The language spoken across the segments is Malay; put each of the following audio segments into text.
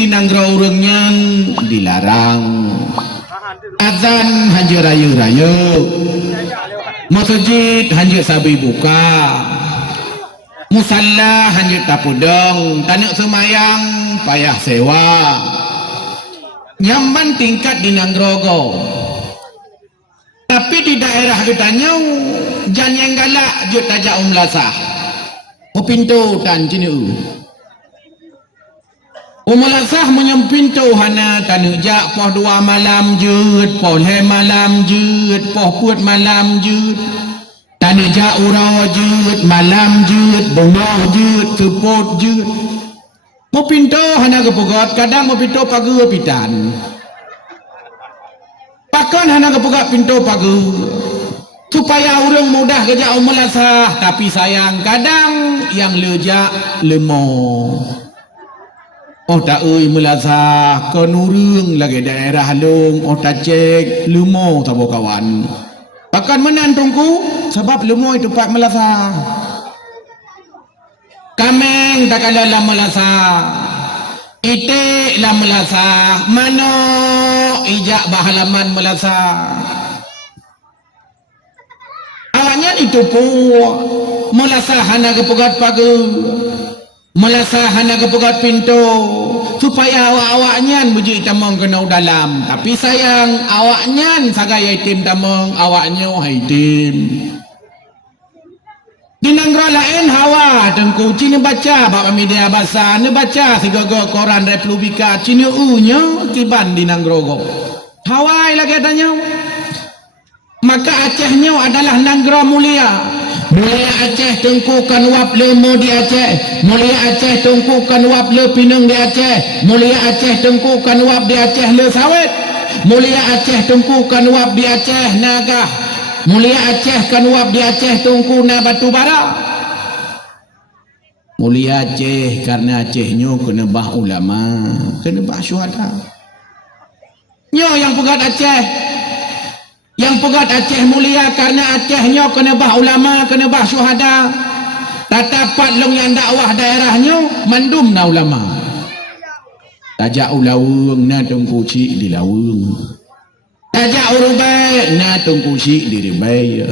di nanggro urangnya dilarang. Azan hanjur rayu-rayu, masjid hanjur sabi buka, musalla hanjur tapudong, tanuk semayang payah sewa. Nyamban tingkat di Nanggrogo, tapi di daerah kitanya jan yang galak jut tajak umlasah pintu tan cinu umlasah menyempintu hana tanuk jak poh 2 malam jut poh 5 malam jut poh put malam jut tanuk jak ura jut malam jut bunga jut suput jut mau pintu hana kepugat kadang mau pintu pagi pitan pakan hana kepugat pintu pagi supaya orang mudah kerja umulasah, tapi sayang kadang yang lejak lemo oh tak mulasah kenurung lagi daerah long oh tak cek lemo tabo kawan pakan menantungku sebab lemo itu pak melasah kameng tak ada lah melasah ite lah melasah mano ijak bahalaman melasah awaknya itu pun melasah hana kepegat pagi melasah hana kepegat pintu supaya awaknya buji tamang kena dalam tapi sayang awaknya sagaya itim tamang awaknya itim di nanggro lain hawa tengku cini baca bapa media bahasa ne baca sigogo koran Republika cini nya kiban di nanggro go hawa lagi tanya maka Acehnya adalah nanggro mulia Aceh tengkukan wap lemo di Aceh mulia Aceh tengkukan wap le pinang di Aceh mulia Aceh tengkukan wap di Aceh le sawit mulia Aceh tengkukan wap di Aceh naga mulia Aceh kan wap di Aceh tungku na batu bara mulia Aceh karena Acehnya kena bah ulama kena bah syuhada nyo yang pegat Aceh mulia karena Acehnya kena bah ulama kena bah syuhada tatapat long yang dakwah daerahnya mandum na ulama tajak ulawung na tungku cik di lawung tajak urubai na tungku cik di ribai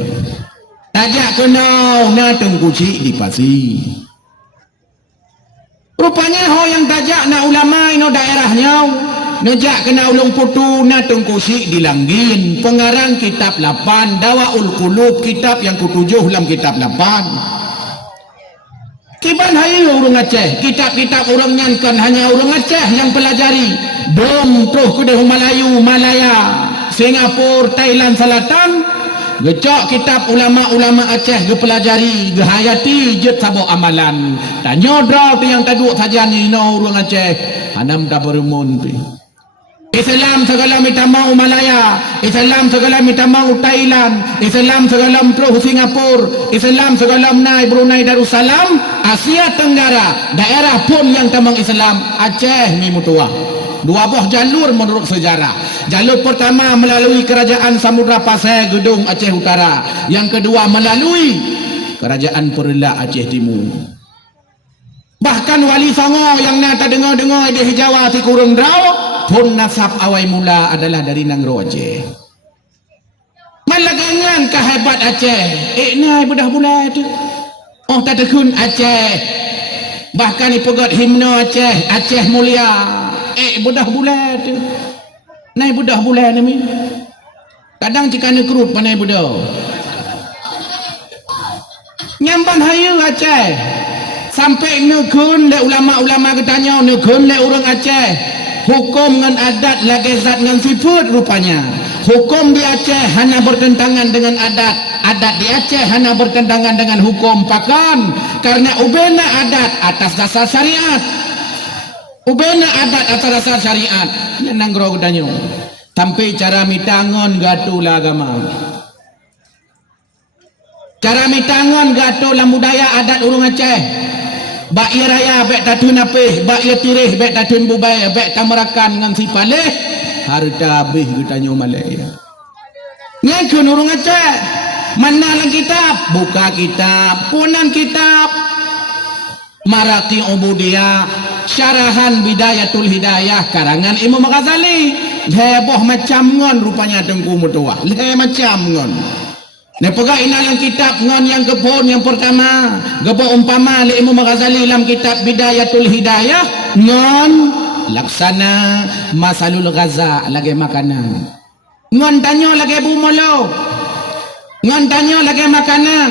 tajak kenau na tungku cik di pasi rupanya ho yang tajak na ulama ino daerahnya nejak kena ulung putu na tungku cik di langgin pengarang kitab 8 Dawaul Qulub kitab yang ke-7 dalam kitab 8 kiban hai urang Aceh kitab-kitab urang nyankan hanya urang Aceh yang pelajari dom terus ke Melayu Malaya Singapura, Thailand Selatan gecok kitab ulama-ulama Aceh ge pelajari ge hayati jet sabo amalan tanya draw tu yang taduk saja ni no urang Aceh hanam ta berumun pi Islam segala mitamau Malaya Islam segala mitamau Thailand Islam segala terus Singapura Islam segala nai Brunei Darussalam Asia Tenggara daerah pun yang tamang Islam Aceh ni mutua 2 buah jalur menurut sejarah jalur pertama melalui kerajaan Samudra Pasai Gedung Aceh Utara yang kedua melalui kerajaan Perla Aceh Timur bahkan Wali Songo yang nak dengar-dengar di Jawa si kurung draw pun nasab awal mula adalah dari Nanggro Aceh malagangan kehebat Aceh nai budak bulat oh tak tekun Aceh bahkan ipegat himno Aceh mulia budak bulat nai budak bulat ni kadang jika ni kerut panai budak nyamban hayu Aceh sampai nekun le ulama-ulama ketanya nekun le orang Aceh hukum dengan adat lagi zat dengan sifat rupanya hukum di Aceh hanya bertentangan dengan adat di Aceh hanya bertentangan dengan hukum pakan karena ubena adat atas dasar syariat ubena adat atas dasar syariat ini nanggro kudanya sampai cara mitangon gatulah agama cara mitangon gatulah budaya adat urung Aceh bak ia raya bek tatun apih bak ia tirih bek tatun bubai bek tamarakan dengan si palih harta habis katanya Malaya ngekun urung Aceh mana lang kitab buka kitab punan kitab Marati Ubudiyah syarahan Bidayatul Hidayah karangan Imam Ghazali. Heboh macam ngon rupanya Tengku Mutua. Macam ngon. Ne pegak ina dalam kitab ngon yang kebon yang pertama, gebo umpama li Imam Ghazali dalam kitab Bidayatul Hidayah ngon laksana masalul ghaza lagi makanan. Ngon tanyo lagi bumolo. Ngon tanyo lagi makanan.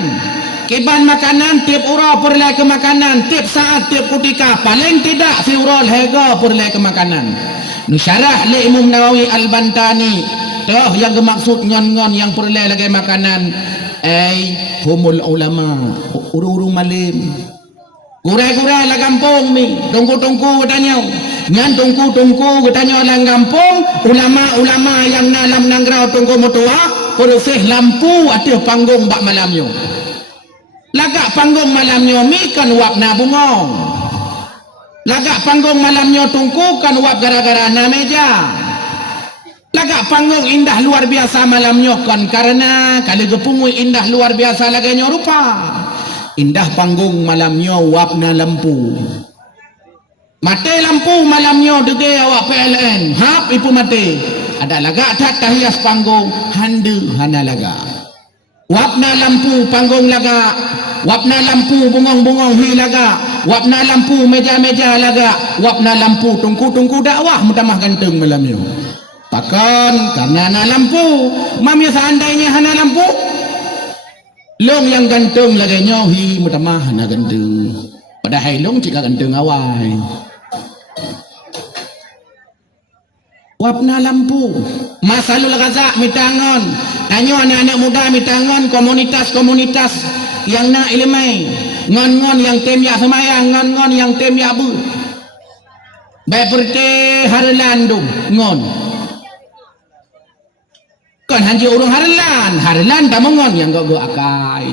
Kiban makanan tiap ura perlai ke makanan, tiap saat tiap kutika paling tidak si ura hega perlai ke makanan. Nusyarah li Imam Nawawi Al-Bantani. Tuh yang bermaksud ngon-ngon yang perlai lagi makanan humul ulama, urung-urung malim. Gurai-gurai lah kampung ni, tungku-tungku katanya. Ngan tungku-tungku katanya lah kampung, ulama-ulama yang nalam nangrau tungku mutua, persih lampu atas panggung bak malamnya. Lagak panggung malamnya mi kan wap na bungong. Lagak panggung malamnya tungku kan wap gara-gara na meja. Lagak panggung indah luar biasa malamnya kan karena kali gepungui indah luar biasa laganya rupa. Indah panggung malamnya wapna lampu. Mati lampu malamnya dege awak PLN. Hap ipu mati. Ada lagak tak tahias panggung handu hana laga. Wapna lampu panggung laga. Wapna lampu bungong-bungong hi laga. Wapna lampu meja-meja laga. Wapna lampu tungku-tungku dakwah mutamah ganteng malamnya. Takkan karena hana lampu. Mami seandainya hana lampu long yang gantung lagi nyohi mutamah hana gantung. Padahal long jika gantung awai. Wapna lampu masalul ghaza mitangon. Tanyo anak-anak muda mitangon komunitas-komunitas yang nak ilmai. Ngon-ngon yang temya semayang, ngon-ngon yang temya bu. Baik seperti harlandum ngon. Kan hanji urung harlan tamongon yang go akai.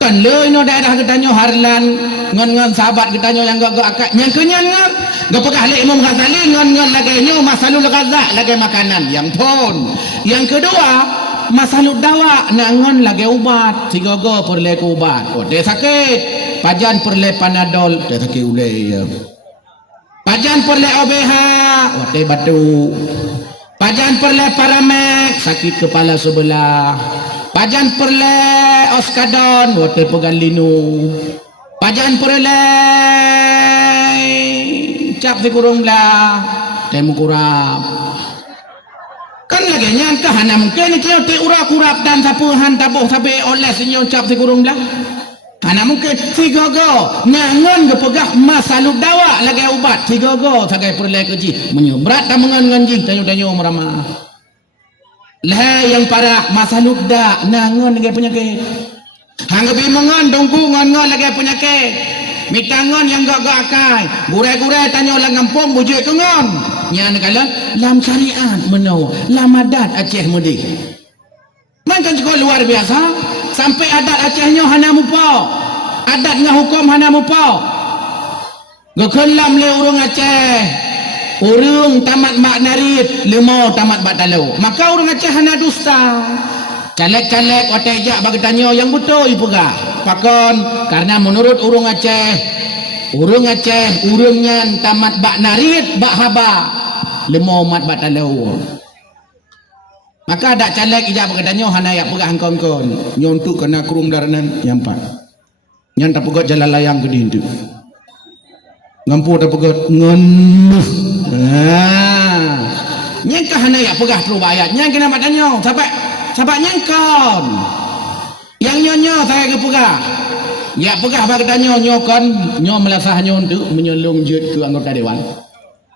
Kan leuy no daerah ketanyo harlan ngon-ngon sahabat ketanyo yang go akai. Yang kenyan ngon gapegah le Imam Ghazali ngon-ngon lagi nyo masalul ghaza lagi makanan yang pun. Yang kedua masalul dawa nangon lagi ubat sigogo perle ku ubat. Oh, dia sakit pajan perle panadol dia sakit ulai. Pajan perle OBH oh, dia batu. Pajan perle paramek sakit kepala sebelah. Pajan perle oskadon wote pegan linu. Pajan perle cap si kurung belah temu kurap. Kan lagi nyangka hana mungkin kau te urap-urap dan sapuhan tabuh sampai oles nyo cap si kurung belah. Hana mungkin si gogo ngangon gepegah masaluk dawa lagi ubat si gogo sagai perlai keji menyebrat tamungan nganjing tanyo-tanyo meramah. Lah yang parah masaluk da nangon lagi penyakit. Hang gebi mengon dongku ngon-ngon lagi penyakit. Mitangon yang gogo akai. Gurai-gurai tanyo lang kampung bujuk kengon. Nya negala lam syariat menau lam adat Aceh mudi. Man kan cukup luar biasa. Sampai adat Acehnya hana mupo. Adatnya hukum hana mupo. Gekelam le urung Aceh. Urung tamat mak narit, lemo tamat bak talau. Maka urung Aceh hana dusta. Caleg-caleg otejak bagi tanya yang betul ibu gak. Pakon karena menurut urung Aceh urungnya tamat bak narit bak haba. Lemo mat bak talau. Maka ada caleg ijab berkatanya hana yak pegah hangkong-kong nyontuk kena kurung daranan yang empat yang tak pegot jalan layang ke dindu ngampu tak pegot ngenuh nyangka hana yak pegah terbayat nyang kena matanya sampai nyangkon yang nyonyo saya ke pegah yak pegah berkatanya nyokon nyo melasah nyontuk menyelung jut ke anggota dewan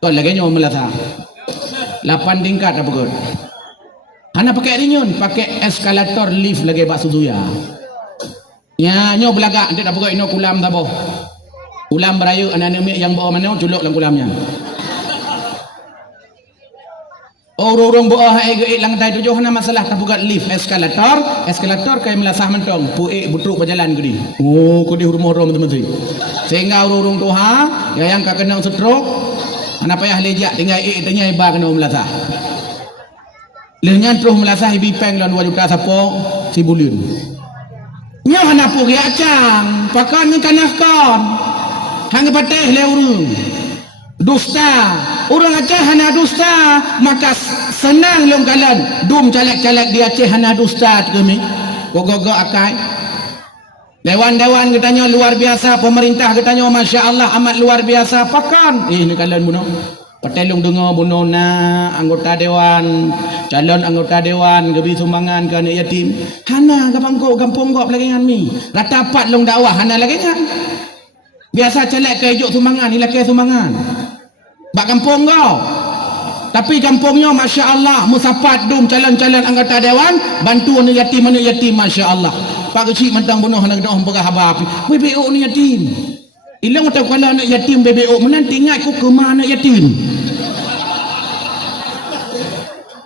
kon lagi nyo melasah 8 tingkat tak pegot. Hana pakai rinyon, pakai eskalator lift lagi bak Suzuya. Ya, nyo belagak, dia tak pakai ino kulam tak boh. Kulam berayu anak-anak mek yang bawa mana culuk dalam kulamnya. Orang-orang bawa hai geik lantai 7 hana masalah tak pakai lift eskalator kayak melasah mentong, puik butruk berjalan gedi. Oh, kau di rumah orang teman-teman. Sehingga orang-orang tu yang kak kena stroke, hana payah lejak tinggal tanya iba kena melasah. Lenyan terus melasah ibi peng lan 2 juta sapo si bulun. Nyo hana pugi acang, pakan ni kanakon. hang patih le urang dusta urang Aceh hana dusta maka senang long kalan dum caleg-caleg di Aceh hana dusta kami gogo akai dewan-dewan katanya luar biasa pemerintah katanya Masya Allah amat luar biasa pakan ni kalian bunuh petelung dengar bunuh na anggota dewan calon anggota dewan gabi sumbangan ke anak yatim hana kampung kok pelagangan mi ratapat long dakwah hana lagi kan biasa celek ke hijuk sumbangan ni laki sumbangan bak kampung kau tapi kampungnya Masya Allah musapat dum calon-calon anggota dewan bantu anak yatim Masya Allah pak kecil mentang bunuh anak doh pegah habab BBO ni yatim ilang tak kala anak yatim BBO menanti ingat ku ke mana anak yatim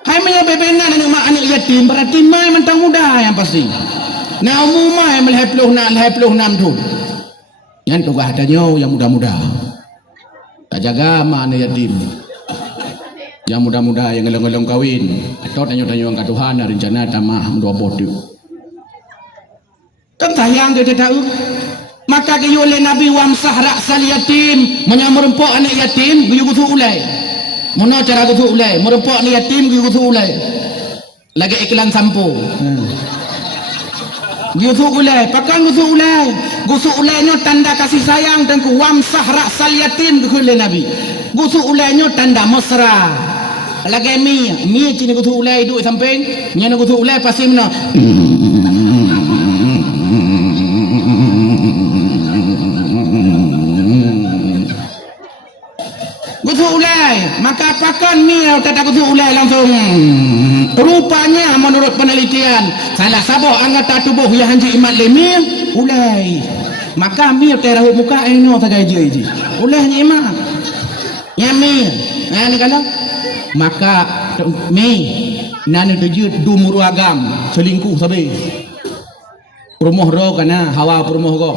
hai punya bebenan anak yatim berarti mai mentang muda yang pasti na umumai meleh puluh enam tu yang tugas adanya yang muda-muda tak jaga mak anak yatim yang muda-muda yang ngelong-ngelong kawin atau tanya-tanya angkat Tuhan rencana tamah mendua bodoh kan sayang dia tahu maka kayu oleh Nabi wamsah raksal yatim menyamurempok anak yatim kayu gusu ulai mana cara gusu ulai merempok anak yatim kayu gusu ulai lagi iklan sampo gusu ulai pakan gusu ulainya tanda kasih sayang dan wamsah raksal yatim kayu oleh Nabi gusu ulainya tanda mesra lagi mi cini gusu ulai duduk samping nyana gusu ulai pasti mana gusu ulai maka pakan ni tak gusu ulai langsung rupanya menurut penelitian salah sabah anggota tubuh yang hanji imat lemi ulai maka mi terahut muka eno tak gaji ji ulai ni imat nyami ni kalau maka mi nanu tuju dumuru agam selingkuh sabi rumah ro kana hawa rumah go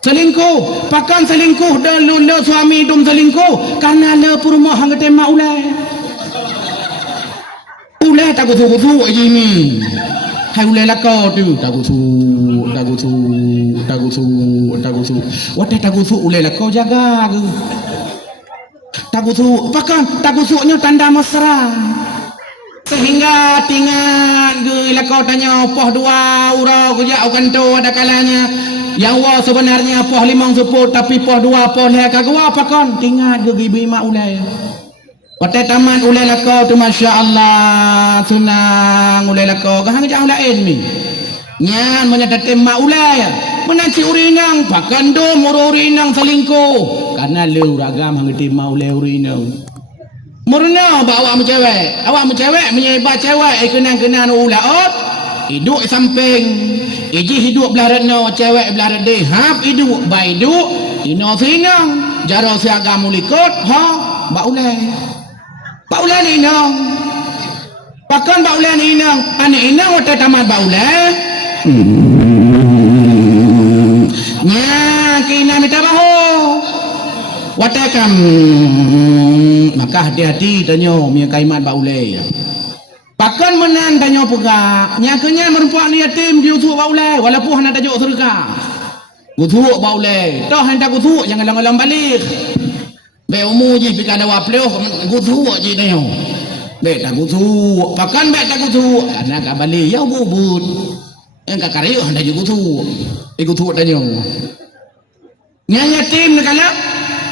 selingkuh pakan selingkuh dan le suami dum selingkuh karena le rumah hang tema ulai tak gusu aje ni hai ulai lakau tu tak gusu wate tak gusu ulai lakau jaga ke tak gusu pakan tak gusuknya tanda mesra sehingga tinggal ge lakau tanya poh dua urau kerja kanto ada kalanya yang wa sebenarnya poh limang sepuluh tapi poh dua poh leh kagua apa kon tinggal ge ibu mak ulai wate taman ulai lakau tu Masya Allah senang ulai lakau gahang jang lain ni nyan menyatakan mak ulai menaci urinang pakan dom urinang selingkuh karena leu ragam hang ti mak ulai urinang murna bawa mu cewek awak mu cewek menyebab cewek kenang-kenang ulaot hidup samping iji hidup belah reno cewek belah rede hap hidup baidu ino sinang jaro siaga mulikot ha ba ulai ni nang pakan ba ulai ni nang ane inang wate tamat ba ulai nya kina mita baho watakan maka hati-hati tanyo mi kaimat ba ulai pakan menan tanyo pegak nyakanya merempuan yatim diutuk ba ulai walaupun hana tajuk surga utuk ba ulai toh hendak utuk jangan lang-lang balik be umu ji pika dawa pleo utuk ji tanyo be tak utuk pakan be tak utuk karena ka balik ya bubut yang ka kariu hendak utuk utuk tanyo nya yatim nakala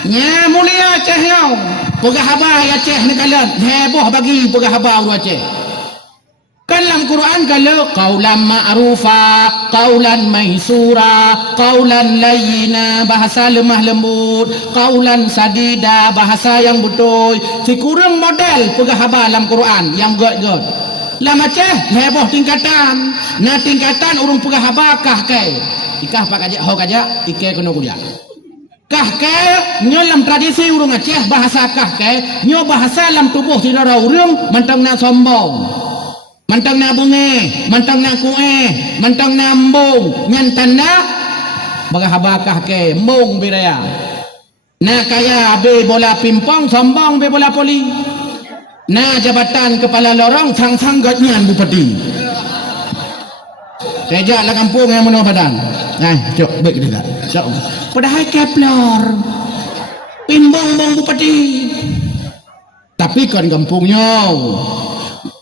nya mulia Aceh yau pegah haba Aceh ni kalian heboh bagi pegah haba orang Aceh kan dalam Quran kalau qaulan ma'rufa qaulan maisura qaulan layyina bahasa lemah lembut qaulan sadida bahasa yang betul si kurang model pegah haba dalam Quran yang god dalam Aceh heboh tingkatan na tingkatan urung pegah haba kah kai ikah pak ajak ho kajak ike kena kuliah kahke nyo dalam tradisi urang Aceh bahasa kahke nyo bahasa dalam tubuh saudara urang mantang na sombong mantang na bunge mantang na kue mantang na embung nyan tanda bagahaba kahke embung biraya na kaya be bola pimpong sombong be bola poli na jabatan kepala lorong sang-sang gatnyan bupati Sejak lah kampung yang mana badan. Cok, baik dia tak. Cok. Padahal keplor. Pimbong-bong bupati. Tapi kan kampungnya.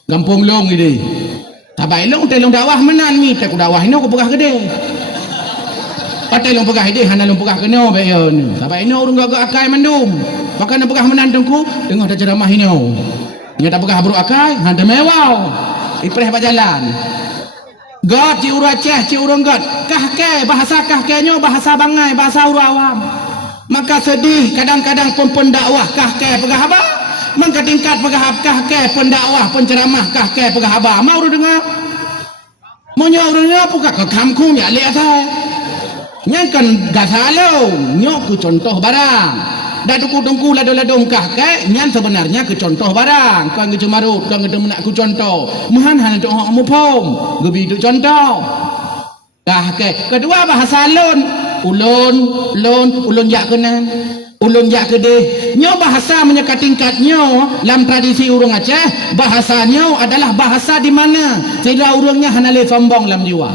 Kampung long ini. Tabai long telong dakwah menan mi, tak dakwah ini aku pegah gede. Patai long pegah ide, hana long pegah kena bayon. Tabai ini urung gagak akai mandum. Bahkan nak pegah menan tungku, dengar dah ceramah ini. Nya tak pegah buruk akai, handa mewah. Ipreh pak jalan. God ci uru Aceh, ci urang God. Kahke bahasa kahkenyo bahasa bangai, bahasa uru awam. Maka sedih kadang-kadang pun pendakwah kahke pegah apa? Mangka tingkat pegah kahke pendakwah penceramah kahke pegah apa? Mau uru dengar? Mau nyornya puka ke kampung ya lihat saya. Nyankan gasalo, nyok ke contoh barang. Dah duku-duku lado-lado kahke, nyan sebenarnya ke contoh barang. Kau ngeju marut, kau ngeju nak ku contoh. Muhan hanya tu orang mupom, gebi tu contoh. Kahke. Kedua bahasa lon, ulun jak kenan, ulun jak kedeh. Nyo bahasa menyekat tingkatnya dalam tradisi urang Aceh. Bahasanya adalah bahasa di mana sehingga urangnya hanya le sombong dalam jiwa,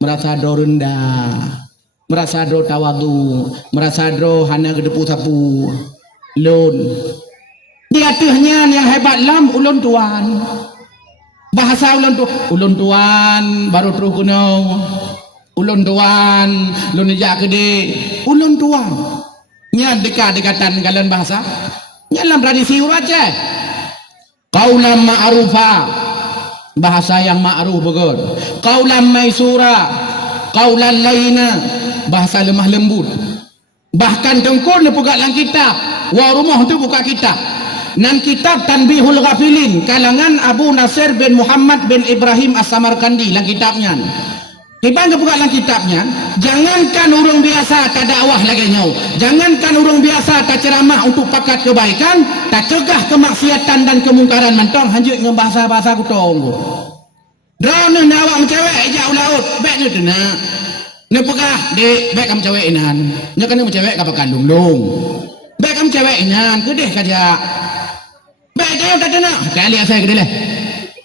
merasa rendah. Merasa dro tawadu, merasa dro hana gedepu sapu lun. Dia tuhnya yang hebat lam ulun tuan. Bahasa ulun tuan baru terus kuno. Ulun tuan, lun jak gede, ulun tuan. Nya dekat-dekatan kalian bahasa. Nya dalam tradisi urang Aceh. Qaulan ma'rufa. Bahasa yang ma'ruf betul. Qaulan maisura. Qaulan laina. Bahasa lemah lembut. Bahkan tengkul dia buka dalam kitab. Wah rumah tu buka kitab. Nan kitab Tanbihul Ghafilin kalangan Abu Nasir bin Muhammad bin Ibrahim As-Samarkandi dalam kitabnya. Tiba dia buka dalam kitabnya. Jangankan orang biasa tak dakwah lagi nyau. Jangankan orang biasa tak ceramah untuk pakat kebaikan, tak cegah kemaksiatan dan kemungkaran mentong hanjut dengan bahasa-bahasa kutong. Drone nawak mencewek jauh laut. Baik tu nak. Ni pegah dek baik kamu cewek inan. Nya kan cewek ka pakandung dong. Baik kamu cewek inan, kedeh kaja. Baik dia tak kena. Kali saya kedeh leh.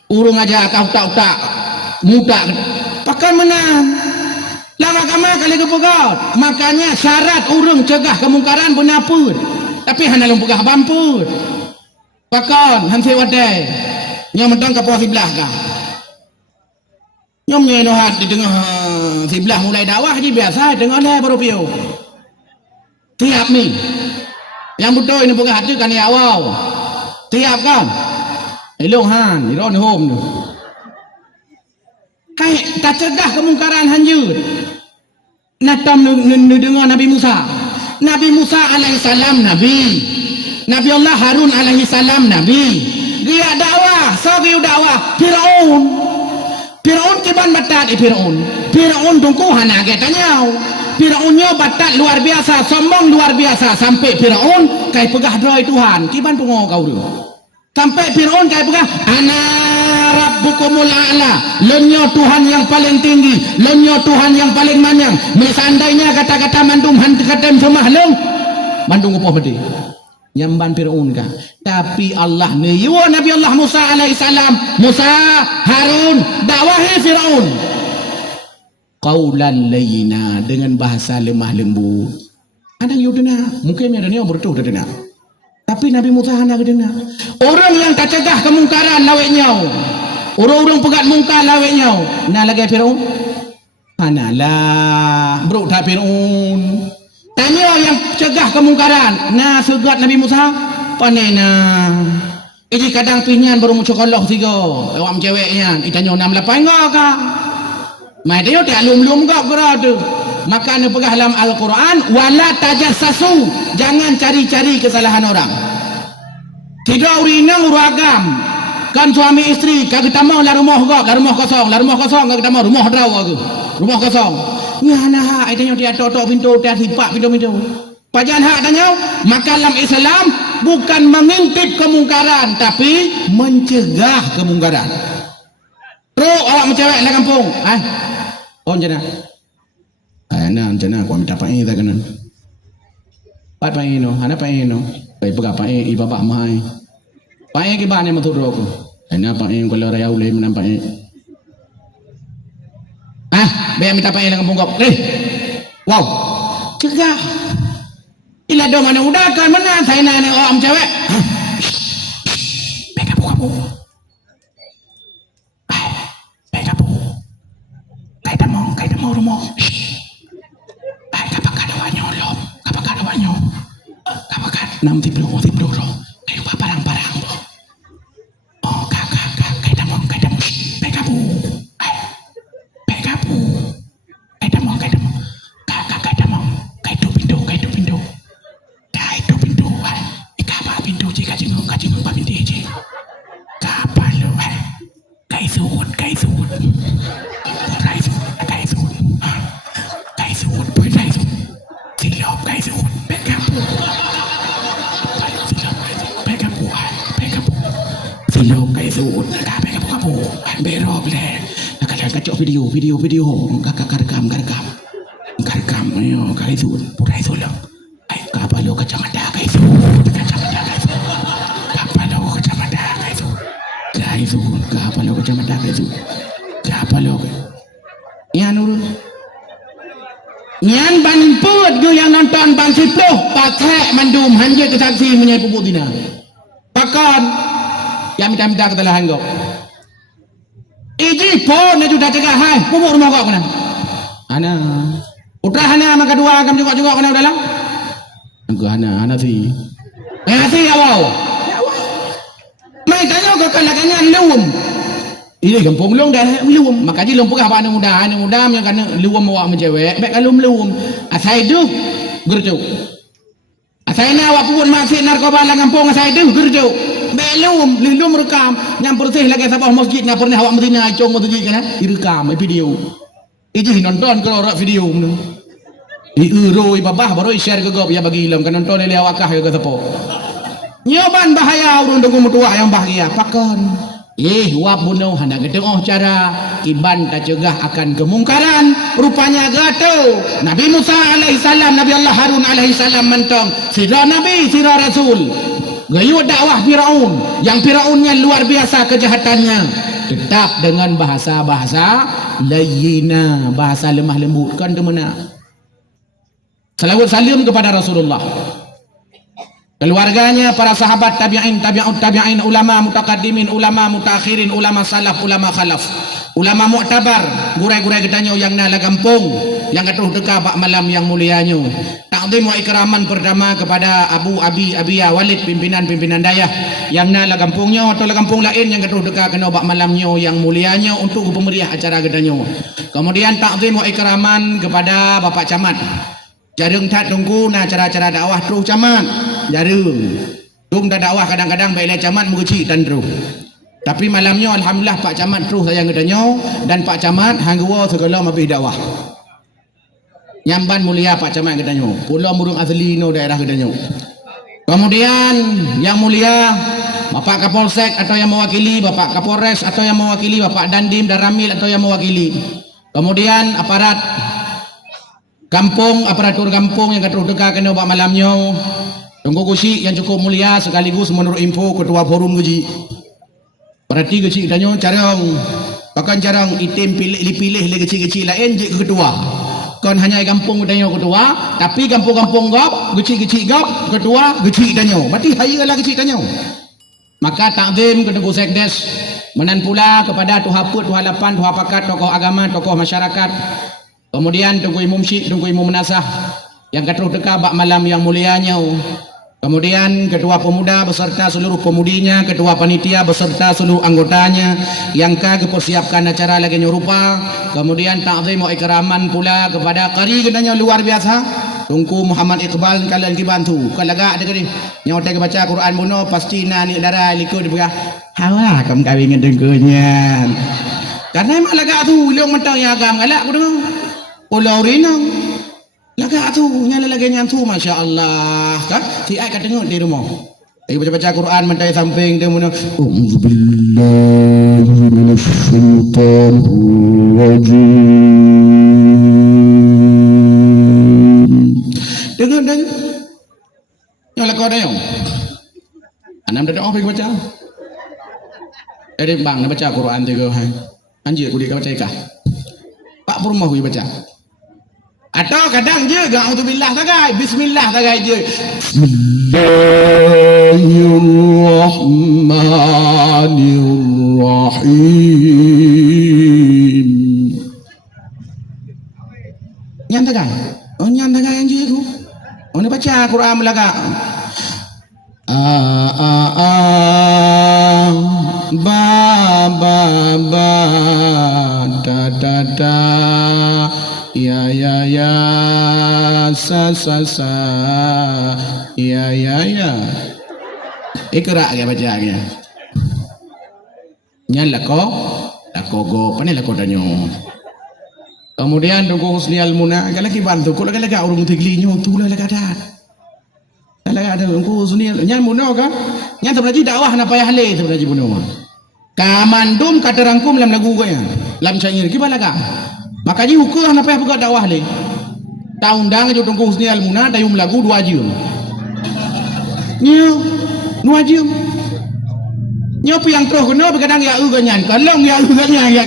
Urung aja kau tak muda. Pakan menang. Lama kama kali kepegat. Makanya syarat urung cegah kemungkaran benaput. Tapi hana lung pegah bamput. Pakan hanse wadai. Nya mentang ka puas sebelah ka. Nyom nyenohat di tengah sebelah mulai dakwah je biasa dengar lah baru piu. Tiap ni. Yang betul ini bukan hati kan ya awal. Tiap kan. Elong han, iron home tu. Kai tak cegah kemungkaran hanjut. Natam dengar Nabi Musa. Nabi Musa alaihissalam Nabi. Nabi Allah Harun alaihissalam Nabi. Dia dakwah, so dia dakwah Firaun kiban batat Firaun tungku hana ketanya. Firaunnya batat luar biasa, sombong luar biasa sampai Firaun kai pegah droi Tuhan. Kiban pungo kau tu. Sampai Firaun kai pegah ana rabbukumul a'la. Lenyo Tuhan yang paling tinggi, lenyo Tuhan yang paling manyang. Seandainya kata-kata mandum han katem semah leng. Mandung upoh mati. Nyamban Firaun ka. Tapi Allah ni yuwa Nabi Allah Musa alaihissalam. Musa, Harun, dakwahi Firaun. Qaulan layyina, dengan bahasa lemah lembut. Ada yang dengar. Mungkin ada yang bertuh dengar. Tapi Nabi Musa hana dengar. Orang yang tak cegah kemungkaran laweknya. Orang-orang pegat mungkar laweknya. Nah lagi Firaun. Hanalah. Bro tak Firaun. Tanya yang cegah kemungkaran. Nah segat Nabi Musa. Panena. Ini kadang pinyan baru muncul Allah tiga. Awak ceweknya. Itanya 68 enggak kah? Mai dia tak lum-lum enggak berada. Maka anda pegah dalam Al-Quran. Wala tajassasu. Jangan cari-cari kesalahan orang. Tidak urinang uragam. Kan suami isteri. Kau kita mau lah rumah kau. Lah rumah kosong. Kau kita mau rumah draw aku. Rumah kosong. Ngana hak itanya dia tok pintu dia sipak pintu-pintu. Pajan hak tanya, maka dalam Islam bukan mengintip kemungkaran tapi mencegah kemungkaran. Terus awak mencewek di kampung. Oh jana. Jana aku minta pai tak kanan. Pat pai no, hana pai no. Pai pegah pai ibabak mai. Pai ke bane matur aku. Ana pai kalau raya ulai menampai. Biar minta payah dengan punggok. Wow. Cegah. Ila do mana udah kan mana saya nanya orang cewek. Kamu. Kayak mau rumah. Kapag lom. Kapag nam tiplo ro. Kayo pa parang mo. Oh, kayak mo. Pekapu. Kayak mo. Kayak pintu. Ikapa pintu jika jenguk pa pintu je. Kapalo. Kayak suut. Silop kayak suut. Pekapu. Silop kayak suut. Pekapu. Berop le. Kacau video. Kakak rekam. Ayo kayak suut. Purai sulam. Kapalo kacamata kayak suut. Kapalo kacamata kayak suut. Kapalo kacamata kayak suut. Nyan banput gue yang nonton Bang Siploh pakai mandum hanya kesaksi menyai pupuk dina pakan yang minta ketelahan kau iji pun dia sudah cegah hai pupuk rumah kau kena ana udah hana maka dua kamu juga kena udah lah aku hana sih awal mai tanya kau kalakannya lewum ini kampung long dah lewum makanya long pegah anu muda yang kena lewum awak mencewek baik kalau lewum asai tu gerjo asai na awak pun masih narkoba lah kampung asai tu gerjo baik lewum rekam nyampur sih lagi sabah masjid ngapur ni awak mesti na acung masjid kan direkam video ini nonton kalau rak video ni uroi babah baru share ke gop ya bagi ilam kan nonton ni awak kah ke sepo nyoban bahaya urun tunggu mutua yang bahagia pakon wap bunuh hendak ketengah cara iban tak cegah akan kemungkaran rupanya gato Nabi Musa alaihissalam Nabi Allah Harun alaihissalam mentong sira Nabi sira Rasul gayu dakwah Firaun yang Firaunnya luar biasa kejahatannya tetap dengan bahasa layyina bahasa lemah lembut kan demena salawat salim kepada Rasulullah keluarganya, para sahabat, tabi'in, ulama mutaqaddimin, ulama mutakhirin, ulama salaf, ulama khalaf, ulama mu'tabar, gurai-gurai gedanyo yang nala gampung, yang katuh teka bak malam yang mulianya. Ta'zim wa ikraman pertama kepada Abu Abiya Walid, pimpinan dayah yang nala gampungnya atau gampung lain yang katuh teka kena bak malamnya yang mulianya untuk pemeriah acara gedanyo. Kemudian ta'zim wa ikraman kepada Bapak Camat. Jarang tak tunggu na acara-acara dakwah terus camat. Jarang. Tung dah dakwah kadang-kadang baiklah camat mengecik dan terus. Tapi malamnya alhamdulillah Pak Camat terus saya ngedanyo dan Pak Camat hanggawa segala mabih dakwah. Nyamban mulia Pak Camat ngedanyo. Pulau Murung Asli no daerah ngedanyo. Kemudian yang mulia Bapak Kapolsek atau yang mewakili, Bapak Kapolres atau yang mewakili, Bapak Dandim dan Ramil atau yang mewakili. Kemudian aparat kampung, aparatur kampung yang katuh teka kena buat malamnya. Tunggu kusi yang cukup mulia sekaligus menurut info ketua forum guji. Berarti kecil tanya carang, bahkan carang item pilih lagi kecil lain je ketua. Kon hanya kampung tanya ketua, tapi kampung-kampung gop, kecil gop ketua kecil tanya. Berarti haya lah kecil tanya. Maka takzim ketua sekdes menan pula kepada tuha put, tuha lapan, tuha pakat, tokoh agama, tokoh masyarakat. Kemudian tunggu imam syik, tunggu imam menasah yang katuh teka bak malam yang mulianya. Kemudian ketua pemuda beserta seluruh pemudinya, ketua panitia beserta seluruh anggotanya yang kagak persiapkan acara lagi nyerupa. Kemudian takzim wa ikraman pula kepada qari gedanya luar biasa. Tunggu Muhammad Iqbal kalian dibantu. Kalau agak ada gini, nyote ke baca Quran bunuh pasti nani darah liku dibuka. Hawa kamu kawin ngedengkunya. Karena emang lagak tu liang mentang yang agam galak aku dengar. Pulau Rinang lagak tu nyala lagi nyantu Masya Allah kan si ai kat tengok di rumah lagi baca Quran mentai samping dia mana Auzubillahi minasyaitonirrajim dengar nyala kau dah yang anam dah pergi baca bang nak baca Quran tu ke anjir kudik baca ikah Pak pak rumah gue baca. Atau kadang je ga'udzubillah tagai, bismillah tagai je. Bismillahirrahmanirrahim. Nyan tagai. Oh nyan tagai yang je aku. Oh ni baca Quran melaga. Ba da ya sa ya ikra ke baca ke nyan lako go pane lako danyo kemudian dongko husnial muna lagi bantu ko lagi urung tiglinyo tu lagi ada dongko husnial nyan muna ka nyan tabraji dakwah na payah le tabraji muna kamandum katerangkum lam lagu ko yan lam syair kibalaga makanya hukum apa yang buka dakwah le taundang jo dongko husnial muna dayum lagu 2 jam nyo 2 jam nyo pi yang terus kena kadang ya ganyan kalong ya ganyan ya